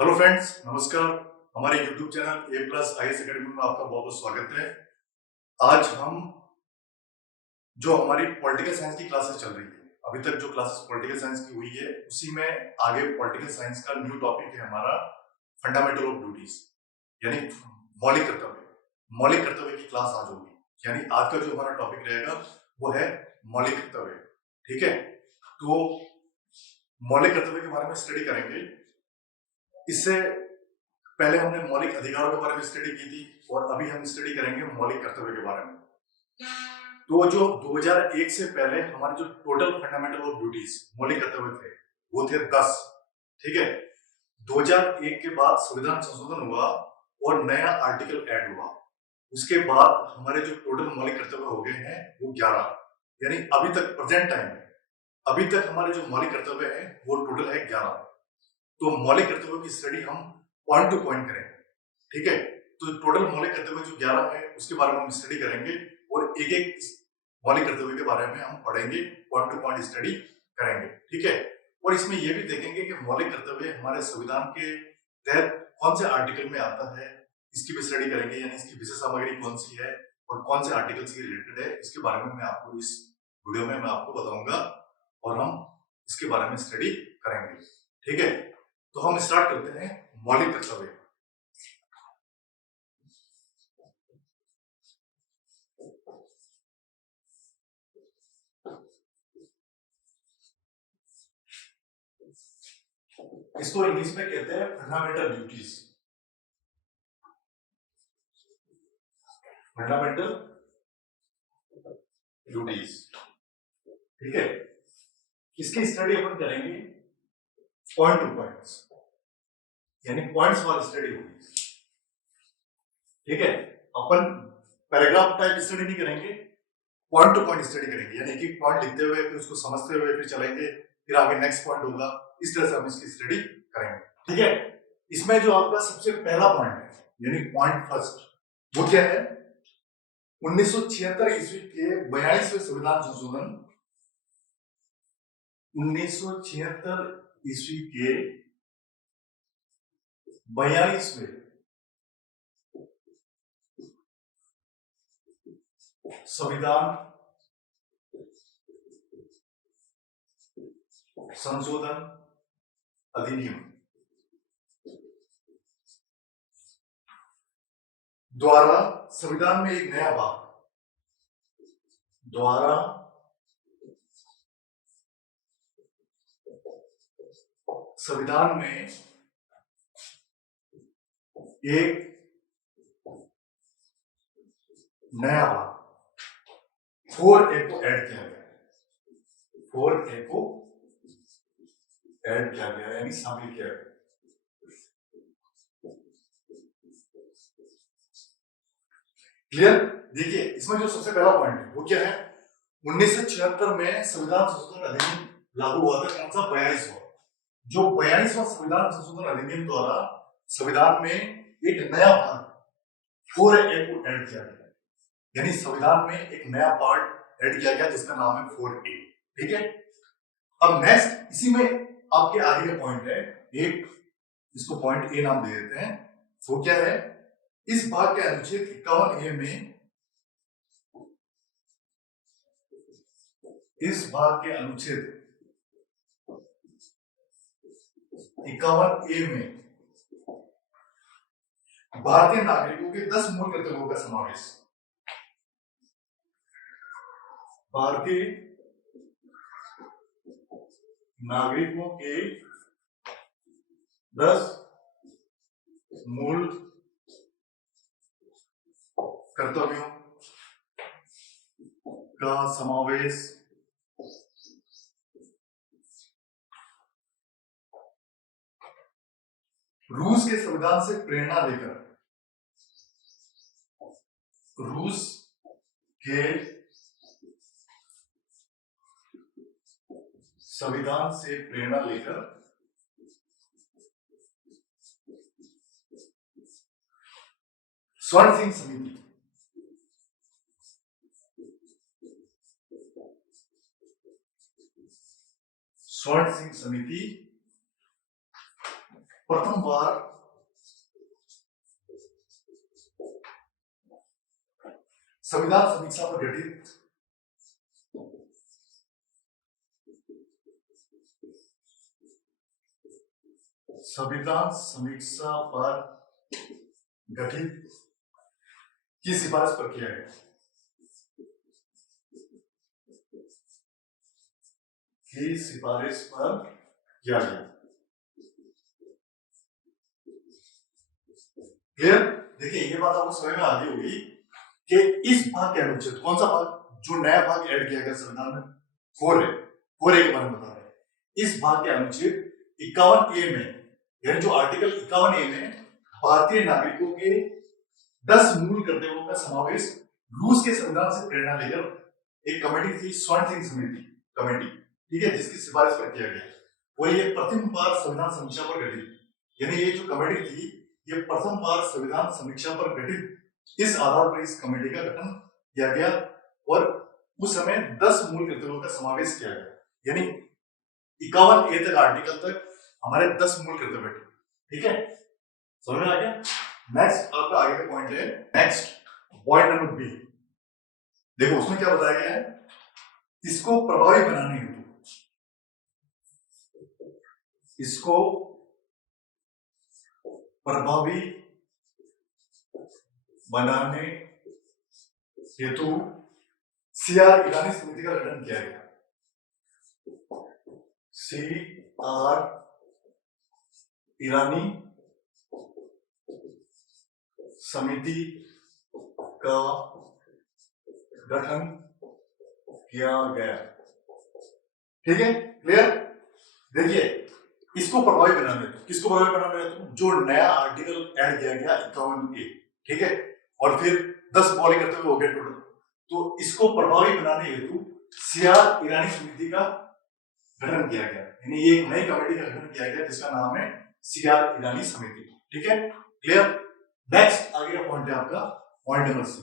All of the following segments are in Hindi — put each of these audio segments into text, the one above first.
हेलो फ्रेंड्स, नमस्कार। हमारे यूट्यूब चैनल ए प्लस आईएएस एकेडमी में आपका बहुत बहुत स्वागत है। आज हम जो हमारी पॉलिटिकल साइंस की क्लासेस चल रही है, अभी तक जो क्लासेस पॉलिटिकल साइंस की हुई है उसी में आगे पॉलिटिकल साइंस का न्यू टॉपिक है हमारा फंडामेंटल ऑफ ड्यूटीज, यानी मौलिक कर्तव्य। मौलिक कर्तव्य की क्लास आज होगी, यानी आज का जो हमारा टॉपिक रहेगा वो है मौलिक कर्तव्य। ठीक है, तो मौलिक कर्तव्य के बारे में स्टडी करेंगे। इससे पहले हमने मौलिक अधिकारों के बारे में स्टडी की थी और अभी हम स्टडी करेंगे मौलिक कर्तव्य के बारे में। तो जो 2001 से पहले हमारे जो टोटल फंडामेंटल ऑफ ड्यूटीज मौलिक कर्तव्य थे वो थे 10। ठीक है, 2001 के बाद संविधान संशोधन हुआ और नया आर्टिकल ऐड हुआ। उसके बाद हमारे जो टोटल मौलिक कर्तव्य हो गए हैं वो 11, यानी अभी तक प्रेजेंट टाइम में अभी तक हमारे जो मौलिक कर्तव्य है वो टोटल है 11। तो मौलिक कर्तव्यों की स्टडी हम पॉइंट टू पॉइंट करेंगे। ठीक है, तो टोटल मौलिक कर्तव्य जो 11 है उसके बारे में हम स्टडी करेंगे और एक एक मौलिक कर्तव्य के बारे में हम पढ़ेंगे, पॉइंट टू पॉइंट स्टडी करेंगे। ठीक है, और इसमें यह भी देखेंगे कि मौलिक कर्तव्य हमारे संविधान के तहत कौन से आर्टिकल में आता है, इसकी भी स्टडी करेंगे, यानी इसकी विषय सामग्री कौन सी है और कौन से आर्टिकल से रिलेटेड है, इसके बारे में मैं आपको इस वीडियो में मैं आपको बताऊंगा और हम इसके बारे में स्टडी करेंगे। ठीक है, तो हम स्टार्ट करते हैं मौलिक कर्तव्य। इसको इंग्लिश में कहते हैं फंडामेंटल ड्यूटीज। फंडामेंटल ड्यूटीज, ठीक है, इसकी स्टडी अपन करेंगे पॉइंट टू पॉइंट्स, यानी पॉइंट्स वाली स्टडी होगी। ठीक है, अपन पैराग्राफ टाइप स्टडी नहीं करेंगे, पॉइंट टू पॉइंट स्टडी करेंगे, यानी एक एक पॉइंट लिखते हुए फिर उसको समझते हुए फिर चलेंगे, फिर आगे नेक्स्ट पॉइंट होगा। इस तरह से हम इसकी स्टडी करेंगे। ठीक है, इसमें जो आपका सबसे पहला पॉइंट है, यानी पॉइंट फर्स्ट, वो क्या है? 1976 ईस्वी के 42वें संविधान संशोधन, 1976 ईस्वी के 42वें संविधान संशोधन अधिनियम द्वारा संविधान में एक नया भाग द्वारा संविधान में एक नया भाग 4A को ऐड किया गया है। 4A को ऐड किया गया, यानी शामिल किया गया। क्लियर? देखिए, इसमें जो सबसे पहला पॉइंट है वो क्या है? 1976 में संविधान संशोधन अधिनियम लागू हुआ था, कौन सा? 42वां। जो 42वां संविधान संशोधन अधिनियम द्वारा संविधान में एक नया भाग 4A को ऐड किया गया, यानी संविधान में एक नया पार्ट ऐड किया गया जिसका नाम है 4A। ठीक है, अब नेक्स्ट इसी में आपके आगे का पॉइंट है एक, इसको पॉइंट ए नाम दे देते हैं। वो क्या है? इस भाग के अनुच्छेद 51A में, इस भाग के अनुच्छेद 51A में भारतीय नागरिकों के 10 मूल कर्तव्यों का समावेश। भारतीय नागरिकों के 10 मूल कर्तव्यों का समावेश रूस के संविधान से प्रेरणा लेकर, रूस के संविधान से प्रेरणा लेकर स्वर्ण सिंह समिति, स्वर्ण सिंह समिति प्रथम बार संविधान समीक्षा पर गठित संविधान समीक्षा पर गठित की सिफारिश पर किया गया की सिफारिश पर किया गया। क्लियर? देखिए ये बात आपको समझ में आ गई होगी कि इस भाग के अनुच्छेद, कौन सा भाग, जो नया भाग ऐड किया गया संविधान में, 4A के बारे में बता रहे हैं। इस भाग के अनुच्छेद 51A में, यानी जो आर्टिकल 51A में भारतीय नागरिकों के 10 मूल कर्तव्यों का समावेश रूस के संविधान से प्रेरणा लेकर एक कमेटी थी, स्वर्ण सिंह समिति कमेटी, ठीक है, जिसकी सिफारिश पर किया गया और ये प्रथम बार संविधान समीक्षा पर गठित, यानी ये जो कमेटी थी ये प्रथम बार संविधान समीक्षा पर गठित, इस आधार पर इस कमेटी का गठन किया गया और उस समय 10 मूल कर्तव्यों का समावेश किया गया, यानी 51A तक आर्टिकल तक हमारे 10 मूल कर्तव्य थे, ठीक है, समझ में आ गया। नेक्स्ट आपका आगे का पॉइंट है, नेक्स्ट पॉइंट नंबर बी, देखो उसमें क्या बताया गया है, इसको प्रभावी बनाने हेतु, इसको प्रभावी बनाने हेतु सीआर ईरानी समिति का गठन किया गया। सीआर ईरानी समिति का गठन किया गया, ठीक है, क्लियर। देखिए इसको प्रभावी बनाने, किसको प्रभावी बनाने, जो नया आर्टिकल ऐड किया गया 51A, ठीक है, और फिर 10 मौलिक कर्तव्य हो गए टोटल, तो इसको प्रभावी बनाने हेतु सीआर ईरानी समिति का गठन किया गया, यानी ये एक नई कमेटी का गठन किया गया जिसका नाम है सीआर ईरानी समिति, ठीक है, क्लियर। नेक्स्ट आगे का पॉइंट है आपका पॉइंट नंबर सी,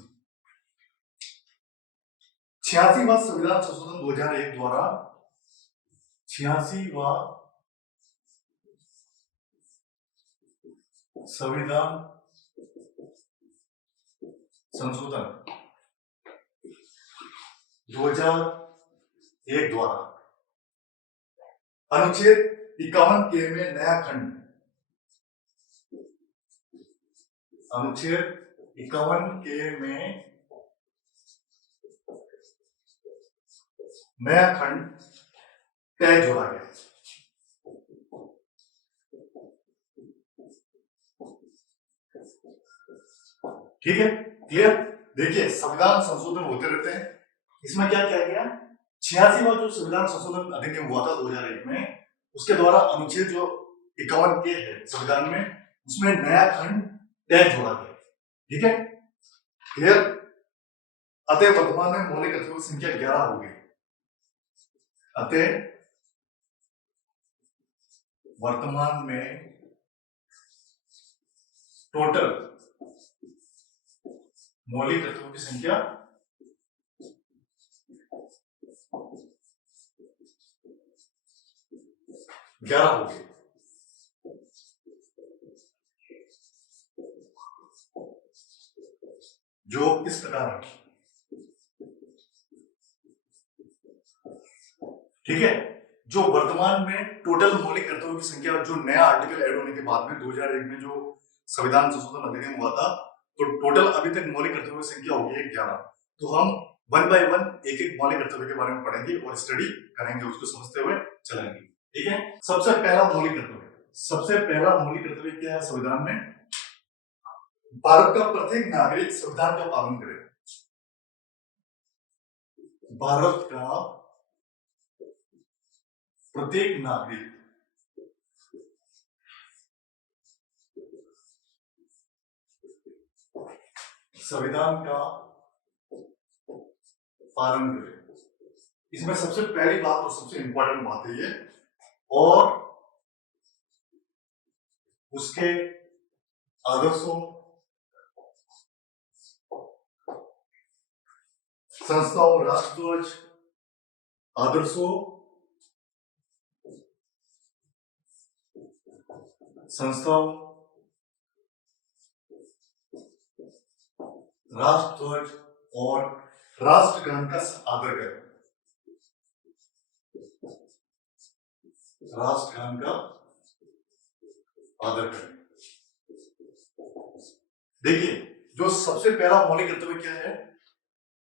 86वां संविधान संशोधन 2001 द्वारा 86वां संविधान संशोधन 2001 द्वारा अनुच्छेद 51K में नया खंड, अनुच्छेद 51K में नया खंड तय जोड़ा गया, ठीक है, क्लियर। देखिए संविधान संशोधन होते रहते हैं, इसमें क्या किया गया, 86वां जो संविधान संशोधन अधिनियम हुआ था 2001 में, उसके द्वारा अनुच्छेद जो 51K है संविधान में, उसमें नया खंड तय जोड़ा गया, ठीक है, क्लियर। अतः वर्तमान में मौलिक कर्तव्यों की संख्या 11 हो गई, अतः वर्तमान में टोटल मौलिक तत्वों की संख्या 11 हो गई। जो इस प्रकार है, ठीक है, जो वर्तमान में टोटल मौलिक कर्तव्यों की संख्या, जो नया आर्टिकल ऐड होने के बाद में 2001 में जो संविधान संशोधन अधिनियम हुआ था, तो टोटल अभी तक मौलिक कर्तव्यों की संख्या हो गई है 11। तो हम वन बाय वन एक एक मौलिक कर्तव्य के बारे में पढ़ेंगे और स्टडी करेंगे, उसको समझते हुए चलेंगे, ठीक है। सबसे पहला मौलिक कर्तव्य, सबसे पहला मौलिक कर्तव्य क्या है संविधान में, भारत का प्रत्येक नागरिक संविधान का पालन करे। भारत का प्रत्येक नागरिक संविधान का पालन करे। इसमें सबसे पहली बात और सबसे इंपॉर्टेंट बात है ये, और उसके आदर्शों, संस्थाओं, राष्ट्रध्वज, आदर्शों संस्थाओं, राष्ट्रध्वज और राष्ट्रगान का आदर करें। राष्ट्रगान का आदर करें। देखिए, जो सबसे पहला मौलिक कर्तव्य क्या है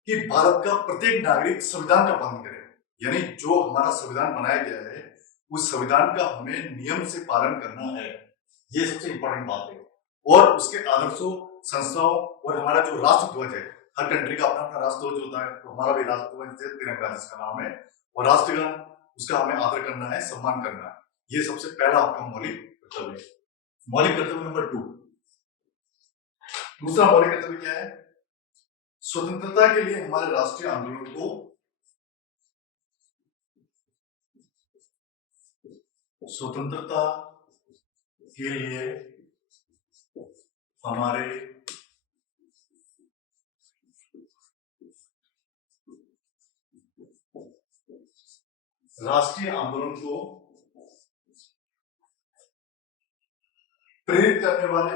कि भारत का प्रत्येक नागरिक संविधान का पालन करे। यानी जो हमारा संविधान बनाया गया है उस संविधान का हमें नियम से पालन करना है, ये सबसे इंपॉर्टेंट बात है। और उसके आदर्शों, संस्थाओं और हमारा जो राष्ट्रध्वज है, हर कंट्री का अपना अपना राष्ट्रध्वज होता है, तो हमारा भी राष्ट्रध्वज है तिरंगा जिसका नाम है, और राष्ट्रगान उसका हमें आदर करना है, सम्मान करना है। ये सबसे पहला आपका मौलिक कर्तव्य है। मौलिक कर्तव्य नंबर 2। दूसरा मौलिक कर्तव्य क्या है? स्वतंत्रता के लिए हमारे राष्ट्रीय आंदोलन को स्वतंत्रता के लिए हमारे राष्ट्रीय आंदोलन को प्रेरित करने वाले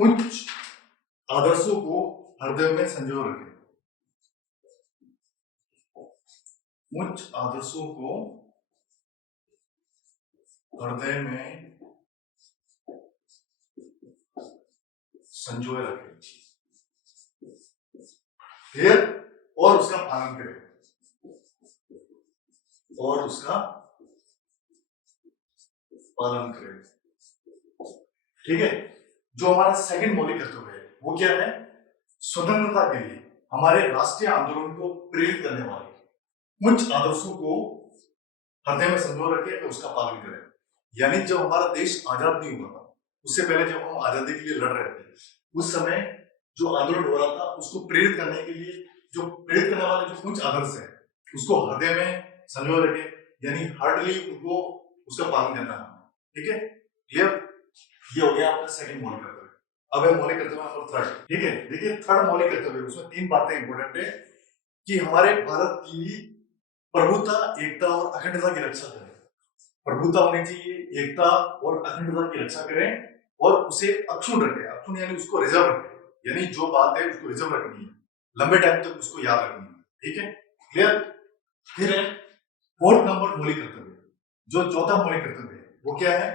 उच्च आदर्शों को हृदय में संजो रखें। उच्च आदर्शों को हृदय में संजोए रखें। फिर और उसका पालन करें। और उसका पालन करें। ठीक है। जो हमारा सेकंड मौलिक कर्तव्य है वो क्या है? स्वतंत्रता के लिए हमारे राष्ट्रीय आंदोलन को प्रेरित करने वाले उच्च आदर्शों को हृदय में संजो रखे और उसका पालन करें। यानी जब हमारा देश आजाद नहीं हुआ था, उससे पहले जब हम आजादी के लिए लड़ रहे थे, उस समय जो आंदोलन हो रहा था उसको प्रेरित करने के लिए जो प्रेरित करने वाले जो उच्च आदर्श है उसको हृदय में संजो रखे, यानी हार्डली उनको उसका पालन करना है। ठीक है, क्लियर? ये हो गया आपका सेकंड मौलिक कर्तव्य। अब है मौलिक कर्तव्य नंबर 3। ठीक है, देखिए थर्ड मौलिक कर्तव्य, उसमें 3 बातें इंपॉर्टेंट है कि हमारे भारत की प्रभुता, एकता और अखंडता की रक्षा करें। प्रभुता होनी चाहिए, एकता और अखंडता की रक्षा करें और उसे अक्षुण्ण रखें। अक्षुण्ण यानी उसको रिजर्व रखें, यानी जो बात है उसको रिजर्व रखनी है, लंबे टाइम तक उसको याद रखनी है। ठीक है, क्लियर? फिर है फोर्थ नंबर मौलिक कर्तव्य, जो चौथा मौलिक कर्तव्य है वो क्या है?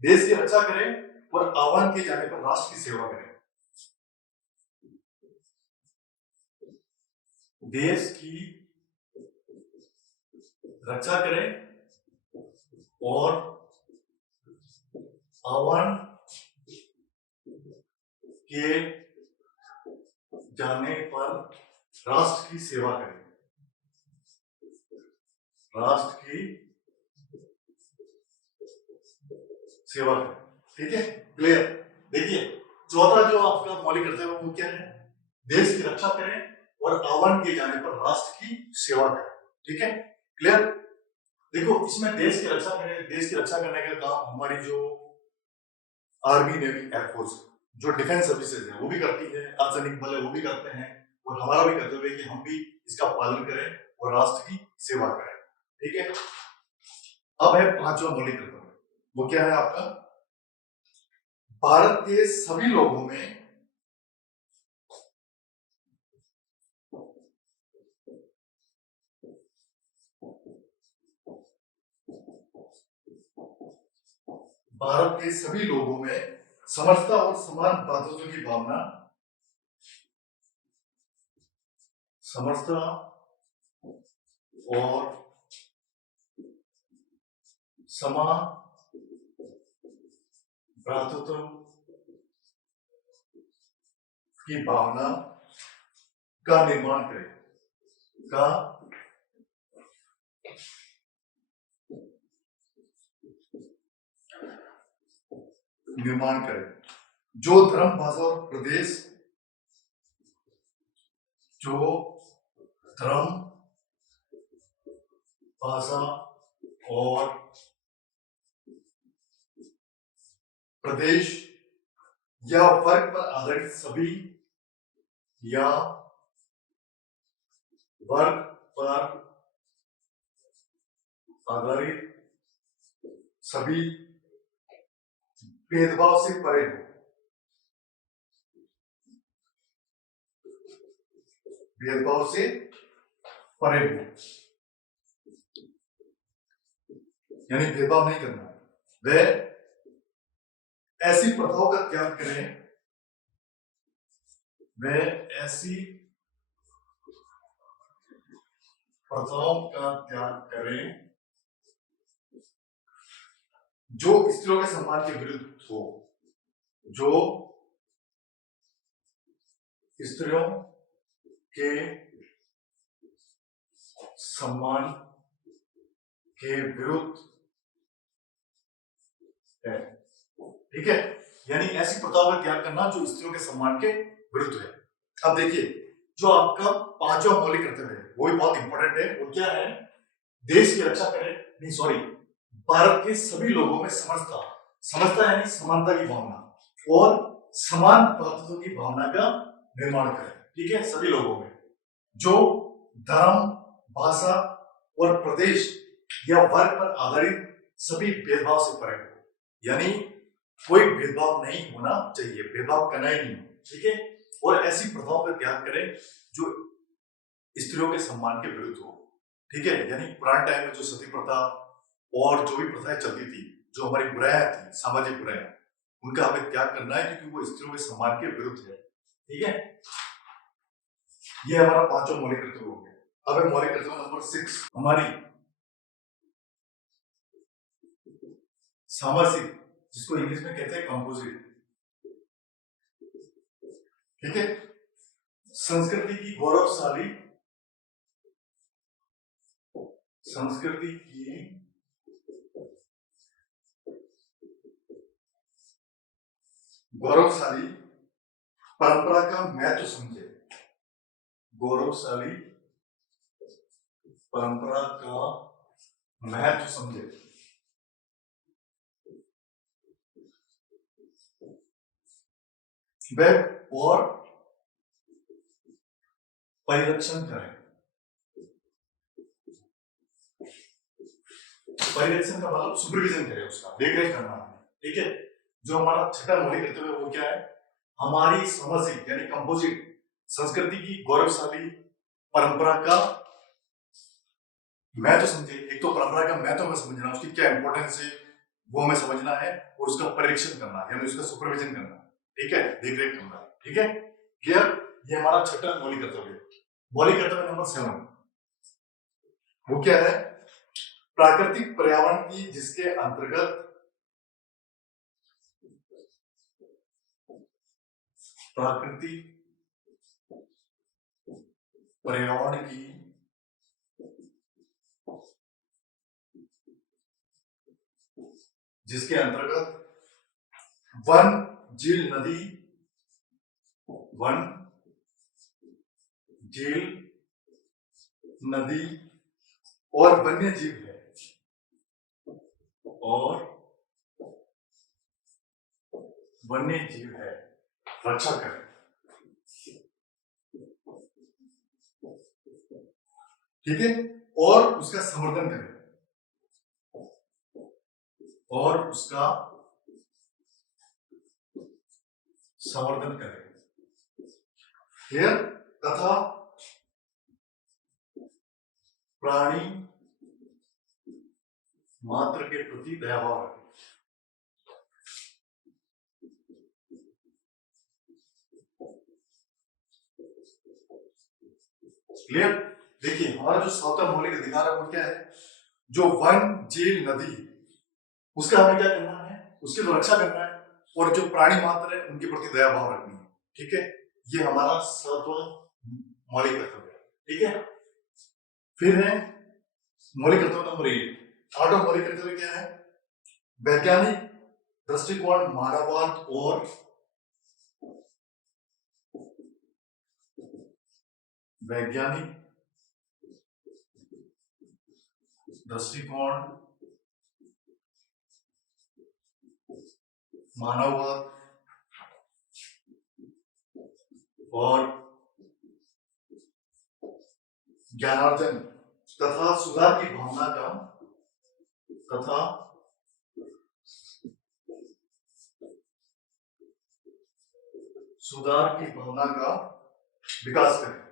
देश की रक्षा करें और आह्वान किए जाने पर राष्ट्र की सेवा करें। देश की रक्षा करें और आह्वान किए जाने पर राष्ट्र की सेवा करें। राष्ट्र की सेवा करें। ठीक है, क्लियर? देखिए चौथा जो आपका मौलिक कर्तव्य है वो क्या है? देश की रक्षा करें और आह्वान किए जाने पर राष्ट्र की सेवा करें। ठीक है, क्लियर? देखो इसमें देश की रक्षा करें, देश की रक्षा करने का काम हमारी जो आर्मी, नेवी, एयरफोर्स, जो डिफेंस सर्विसेज है वो भी करती है, अर्धसैनिक बल है वो भी करते हैं, और हमारा भी कर्तव्य है कि हम भी इसका पालन करें और राष्ट्र की सेवा करें। ठीक है, अब है पांचवा मौलिक कर्तव्य, वो क्या है आपका? भारत के सभी लोगों में भारत के सभी लोगों में समरसता और समान प्राथमिकता की भावना, समरसता और समान भ्रातृत्व की भावना का निर्माण करें। जो धर्म, भाषा और प्रदेश, जो धर्म, भाषा और प्रदेश या वर्ग पर आधारित सभी या वर्ग पर आधारित सभी भेदभाव से परे हो। भेदभाव से परे हो यानी भेदभाव नहीं करना। वे ऐसी प्रथाओं का त्याग करें, वे ऐसी प्रथाओं का त्याग करें जो स्त्रियों के सम्मान के विरुद्ध हो, जो स्त्रियों के सम्मान के विरुद्ध है। ठीक है, यानी ऐसी प्रथाओं का त्याग करना जो स्त्रियों के सम्मान के विरुद्ध है। अब देखिए, जो आपका पांचवा मौलिक कर्तव्य है वो भी बहुत इंपॉर्टेंट है। वो क्या है? देश की रक्षा करें, नहीं सॉरी, भारत के सभी लोगों में समझता, समझता यानी समानता की भावना और समान प्राप्तों की भावना का निर्माण करें। ठीक है, सभी लोगों में, जो धर्म, भाषा और प्रदेश या वर्ग पर आधारित सभी भेदभाव से परे हो, यानी कोई भेदभाव नहीं होना चाहिए, भेदभाव करना ही नहीं। ठीक है, और ऐसी प्रथाओं का त्याग करें जो स्त्रियों के सम्मान के विरुद्ध हो। ठीक है, यानी पुराने टाइम में जो सती प्रथा और जो भी प्रथाएं चलती थी, जो हमारी बुराइयां थी, सामाजिक बुराइयां, उनका हमें त्याग करना है क्योंकि वो स्त्रियों के सम्मान के विरुद्ध है। ठीक है, ये हमारा पांचवा मौलिक कर्तव्य हो गया। अब है मौलिक कर्तव्य नंबर 6, हमारी सामाजिक, जिसको इंग्लिश में कहते हैं कंपोजिट। ठीक है, संस्कृति की गौरवशाली, संस्कृति की गौरवशाली परंपरा का महत्व समझे, गौरवशाली परंपरा का महत्व समझे, वह और परिरक्षण करें। परिरक्षण का मतलब सुपरविजन करें, उसका देखरेख करना है। ठीक है, जो हमारा छठा मौलिक कर्तव्य है वो क्या है? हमारी सामाजिक यानी कंपोजिट संस्कृति की गौरवशाली परंपरा का महत्व समझे। एक तो परंपरा का महत्व हमें समझना, उसकी क्या इंपॉर्टेंस है वो हमें समझना है, और उसका परीक्षण करना यानी उसका सुपरविजन करना। ठीक है, देखरेख करना। ठीक है, क्लियर? ये हमारा छठा मौलिक कर्तव्य है। मौलिक कर्तव्य नंबर 7, वो क्या है? प्राकृतिक पर्यावरण की, जिसके अंतर्गत प्राकृतिक पर्यावरण की जिसके अंतर्गत वन, झील, नदी, वन, झील, नदी और वन्य जीव है, और वन्य जीव है, रक्षा करें। ठीक है, और उसका संवर्धन करें, और उसका संवर्धन करें। क्लियर? तथा प्राणी मात्र के प्रति दयाभाव रखें। क्लियर? देखिए, हमारा जो सातवां मौलिक अधिकार है वो क्या है? जो वन, झील, नदी, उसका हमें क्या करना है? उसकी तो रक्षा करना है, और जो प्राणी मात्र है उनके प्रति दया भाव रखनी है। ठीक है, ये हमारा सातवां मौलिक कर्तव्य है। ठीक है, फिर है मौलिक कर्तव्य नंबर 8। आठवां मौलिक कर्तव्य क्या है? वैज्ञानिक दृष्टिकोण, मानववाद और वैज्ञानिक दृष्टिकोण, मानववाद और ज्ञानार्जन तथा सुधार की भावना का तथा सुधार की भावना का विकास करें।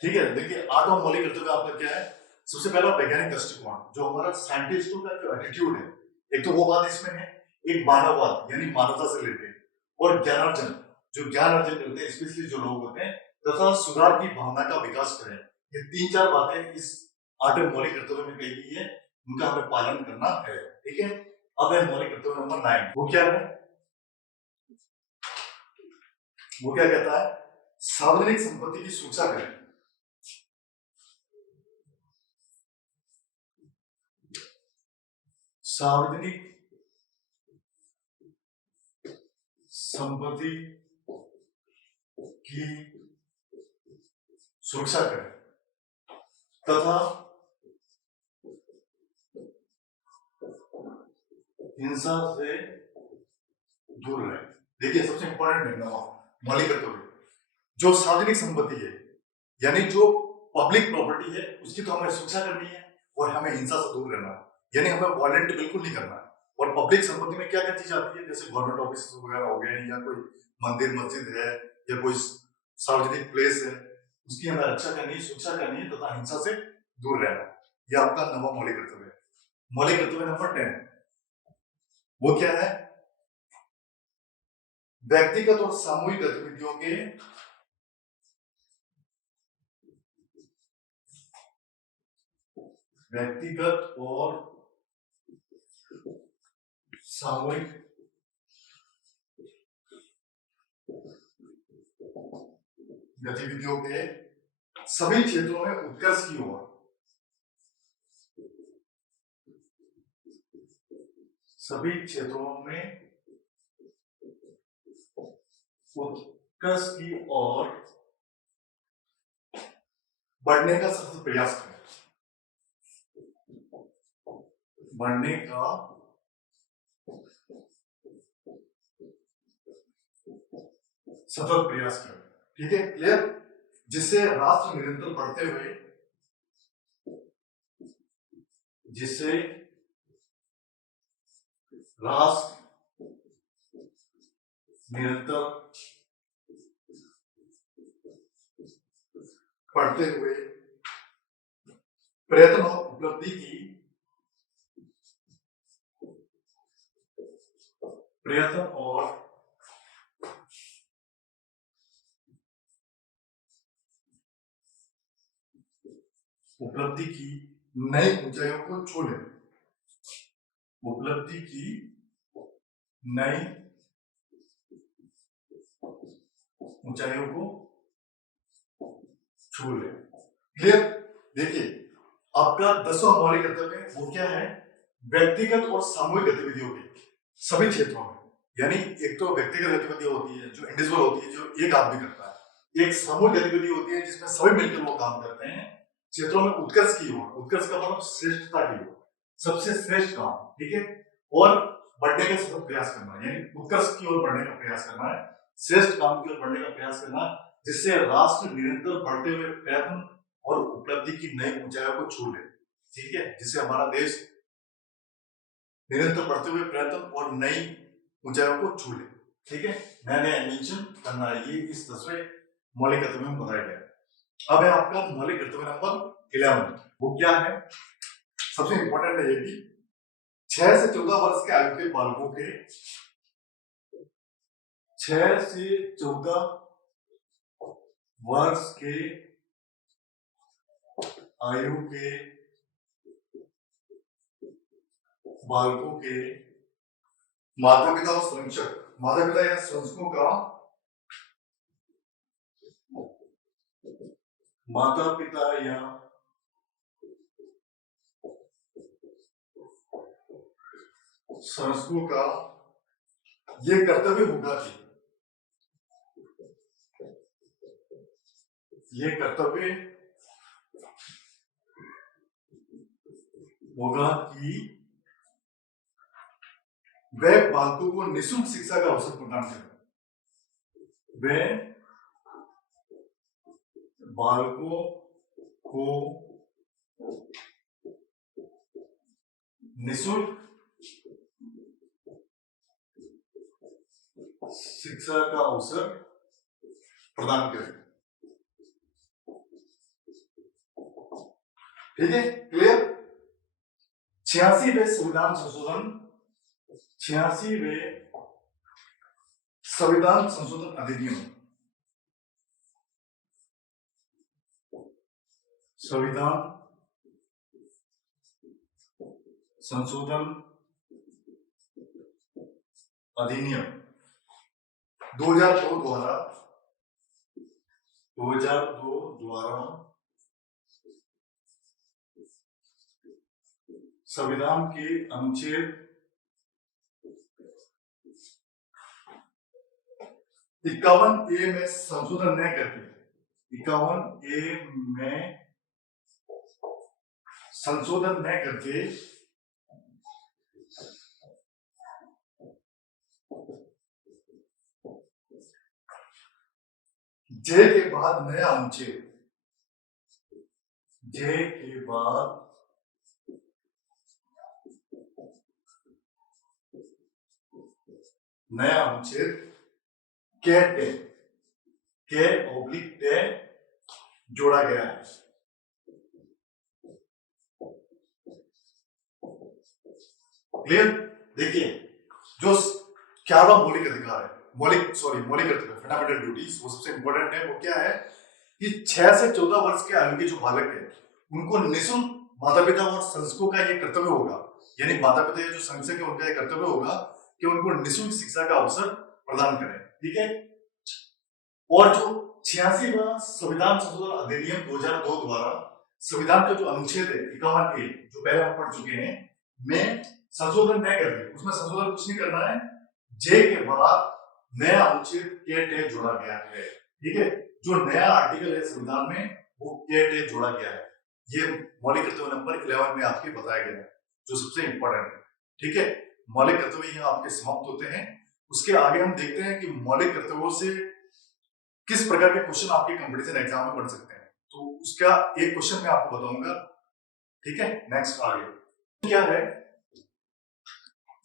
ठीक है, देखिए आर्ट ऑफ मौलिक कर्तव्य आपका क्या है? सबसे पहला वैज्ञानिक दृष्टिकोण, जो हमारा साइंटिस्टों का जो एटीट्यूड है, एक तो वो बात इसमें है, एक मानववाद यानी मानवता से रिलेटेड, और ज्ञानार्जन, जो ज्ञान अर्जन करते हैं स्पेशली जो लोग होते हैं, तथा सुधार की भावना का विकास करें। ये 3-4 बातें इस आर्ट ऑफ मौलिक कर्तव्य में कही गई है, उनका हमें पालन करना है। ठीक है, अब है मौलिक कर्तव्य नंबर 9। वो क्या है? वो क्या कहता है? सार्वजनिक संपत्ति की सुरक्षा करें। सार्वजनिक संपत्ति की सुरक्षा करें तथा हिंसा से दूर रहे। देखिए सबसे इंपॉर्टेंट है मौलिक कर्तव्य, जो सार्वजनिक संपत्ति है यानी जो पब्लिक प्रॉपर्टी है उसकी तो हमें सुरक्षा करनी है और हमें हिंसा से दूर रहना है, यानी हमें वायलेंट बिल्कुल नहीं करना है। और पब्लिक संपत्ति में क्या क्या चीज आती है, जैसे गवर्नमेंट ऑफिस वगैरह हो गए, या कोई मंदिर मस्जिद है, या कोई सार्वजनिक प्लेस है, उसकी हमें रक्षा करनी है, सुरक्षा करनी है तथा हिंसा से दूर रहना। यह आपका नवा मौलिक कर्तव्य है। मौलिक कर्तव्य नंबर 10, वो क्या है? व्यक्तिगत और सामूहिक गतिविधियों के व्यक्तिगत और सामूहिक गतिविधियों के सभी क्षेत्रों में उत्कर्ष की ओर, सभी क्षेत्रों में उत्कर्ष की ओर बढ़ने का सतत प्रयास करें। बढ़ने का सतत प्रयास करें। ठीक है, क्लियर? जिससे राष्ट्र निरंतर बढ़ते हुए, जिससे राष्ट्र निरंतर बढ़ते हुए प्रयत्न और उपलब्धि की नई ऊंचाइयों को छू ले। उपलब्धि की नई ऊंचाइयों को छू ले। क्लियर? देखिए आपका 10वां मौलिक कर्तव्य वो क्या है? व्यक्तिगत और सामूहिक गतिविधियों के सभी क्षेत्रों में, यानी एक तो व्यक्तिगत गतिविधि होती है जो इंडिविजुअल होती है, जो एक आदमी करता है, एक सामूहिक गतिविधि होती है जिसमें सभी मिलकर वो काम करते हैं क्षेत्रों में उत्कर्ष की ओर। उत्कर्ष का मतलब श्रेष्ठता की ओर, सबसे श्रेष्ठ काम। ठीक है, और बढ़ने का सतत प्रयास करना, यानी उत्कर्ष की ओर बढ़ने का प्रयास करना है, श्रेष्ठ काम की ओर बढ़ने का प्रयास करना, जिससे राष्ट्र निरंतर बढ़ते हुए प्रयत्न और उपलब्धि की नई ऊंचाइयों को छू ले। ठीक है, जिससे हमारा देश निरंतर बढ़ते हुए प्रयत्न और नई ऊंचाइयों को छू ले। ठीक है, मैंने मेंशन करना है, ये इस 10वें मौलिक कर्तव्य में बताया गया। अब है आपका मौलिक कर्तव्य नंबर 11। वो क्या है? सबसे इंपॉर्टेंट है ये भी। 6 से 14 वर्ष के आयु के बालकों के, 6 से 14 वर्ष के आयु के बालकों के माता पिता और संरक्षक, माता पिता या संरक्षकों का, माता पिता या संरक्षकों का ये कर्तव्य होगा कि, ये कर्तव्य होगा कि वह बालकों को निःशुल्क शिक्षा का अवसर प्रदान करें। वे बालकों को निःशुल्क शिक्षा का अवसर प्रदान करें। ठीक है, क्लियर। 86वें संविधान संशोधन, 86वें संविधान संशोधन अधिनियम, संविधान संशोधन अधिनियम 2002 द्वारा संविधान के अनुच्छेद 51A में संशोधन न करके, 51A में संशोधन न करके जे के बाद नया अनुच्छेद, जे के बाद नया अनुच्छेद के ऑब्लिक टे जोड़ा गया है। क्लियर। देखिए, जो 11वां मौलिक अधिकार है, मौलिक कर्तव्य, फंडामेंटल ड्यूटीज, वो सबसे इंपॉर्टेंट है। वो क्या है कि 6 से 14 वर्ष के आयु के जो बालक है उनको निःशुल्क माता पिता और संस्थकों का ये कर्तव्य होगा, यानी माता पिता जो संस्थक है उनका ये कर्तव्य होगा कि उनको निःशुल्क शिक्षा का अवसर प्रदान करें। ठीक है। और जो 86वां संविधान संशोधन अधिनियम 2002 द्वारा संविधान का जो अनुच्छेद है 51A, जो पहले हम पढ़ चुके हैं, में संशोधन न करके, उसमें संशोधन कुछ नहीं करना है, जे के बाद नया अनुच्छेद के टे जोड़ा गया है। ठीक है, जो नया आर्टिकल है संविधान में वो के टे जोड़ा गया है। ये मौलिक कर्तव्य नंबर 11 में आपके बताया गया है, जो सबसे इंपॉर्टेंट है। ठीक है, मौलिक कर्तव्य यहाँ आपके समाप्त होते हैं। उसके आगे हम देखते हैं कि मौलिक कर्तव्यों से किस प्रकार के क्वेश्चन आपके कंपटीशन एग्जाम में बन सकते हैं। तो उसका एक क्वेश्चन मैं आपको बताऊंगा। ठीक है, नेक्स्ट आगे क्या है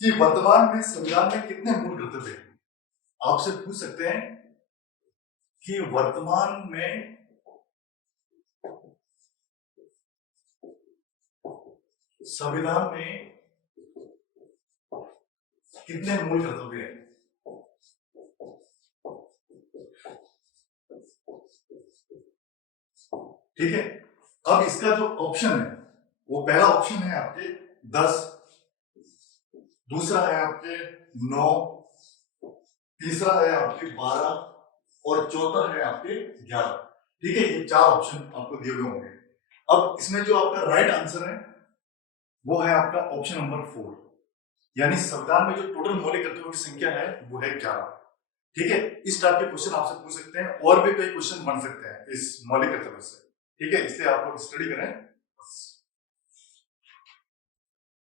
कि वर्तमान में संविधान में कितने मूल कर्तव्य हैं। आपसे पूछ सकते हैं कि वर्तमान में संविधान में कितने मूल कर्तव्य हैं। ठीक है, अब इसका जो ऑप्शन है वो पहला ऑप्शन है आपके 10, दूसरा है आपके 9, तीसरा है आपके 12 और चौथा है आपके 11। ठीक है, ये 4 ऑप्शन आपको दिए हुए होंगे। अब इसमें जो आपका राइट आंसर है वो है आपका ऑप्शन नंबर 4, यानी संविधान में जो टोटल मौलिक कर्तव्यों की संख्या है वो है 11। ठीक है, इस टाइप के क्वेश्चन आपसे पूछ सकते हैं और भी कई क्वेश्चन बन सकते हैं इस मौलिक कर्तव्य से। ठीक है, इसलिए आप लोग स्टडी करें।